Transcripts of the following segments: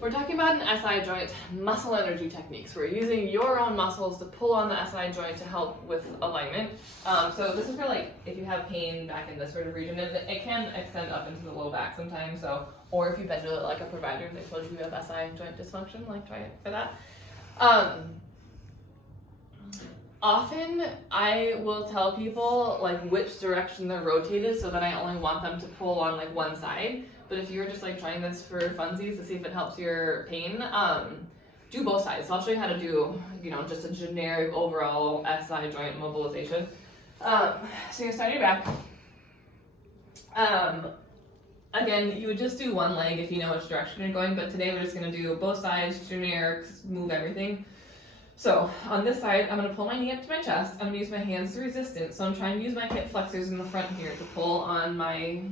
We're talking about an SI joint muscle energy techniques. We're using your own muscles to pull on the SI joint to help with alignment. So this is for like if you have pain back in this sort of region, and it can extend up into the low back sometimes. So, or if you've been to like a provider and they told you you have SI joint dysfunction, like try it for that. Often I will tell people like which direction they're rotated so that I only want them to pull on like one side. But if you're just like trying this for funsies to see if it helps your pain, do both sides. So I'll show you how to do, just a generic overall SI joint mobilization. So you're start your back. Again, you would just do one leg if you know which direction you're going, but today we're just gonna do both sides, generic, move everything. So on this side, I'm gonna pull my knee up to my chest. I'm gonna use my hands to resistance. So I'm trying to use my hip flexors in the front here to pull on my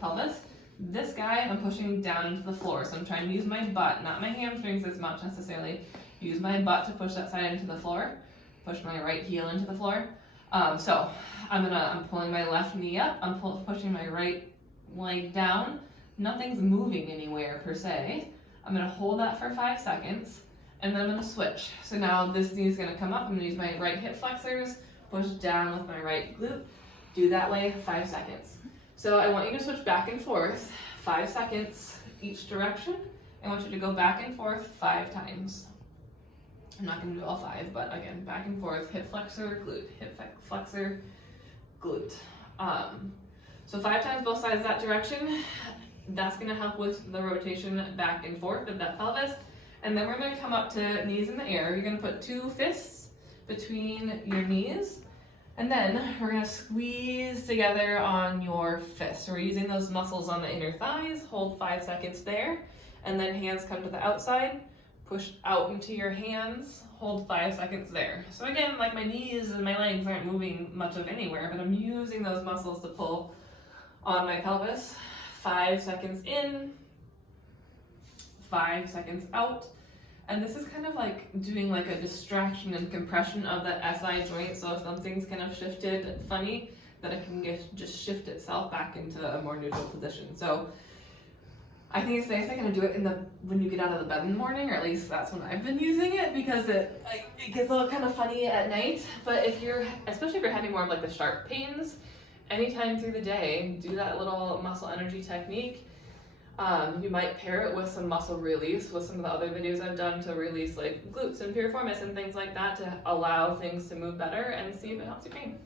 pelvis. This guy, I'm pushing down into the floor. So I'm trying to use my butt, not my hamstrings as much necessarily. Use my butt to push that side into the floor. Push my right heel into the floor. So I'm pulling my left knee up. I'm pushing my right leg down. Nothing's moving anywhere per se. I'm gonna hold that for 5 seconds, and then I'm gonna switch. So now this knee is gonna come up. I'm gonna use my right hip flexors, push down with my right glute. Do that way 5 seconds. So I want you to switch back and forth 5 seconds each direction. I want you to go back and forth 5 times. I'm not going to do all 5, but again, back and forth, hip flexor, glute, hip flexor, glute. So 5 times both sides that direction. That's going to help with the rotation back and forth of that pelvis. And then we're going to come up to knees in the air. You're going to put 2 fists between your knees. And then we're gonna squeeze together on your fists. So we're using those muscles on the inner thighs. Hold 5 seconds there. And then hands come to the outside. Push out into your hands. Hold 5 seconds there. So again, like my knees and my legs aren't moving much of anywhere, but I'm using those muscles to pull on my pelvis. 5 seconds in. 5 seconds out. And this is kind of like doing like a distraction and compression of the SI joint. So if something's kind of shifted funny, that it can just shift itself back into a more neutral position. So I think it's nice to kind of do it when you get out of the bed in the morning, or at least that's when I've been using it, because it gets a little kind of funny at night. But especially if you're having more of like the sharp pains, anytime through the day, do that little muscle energy technique. You might pair it with some muscle release with some of the other videos I've done to release like glutes and piriformis and things like that to allow things to move better and see if it helps your pain.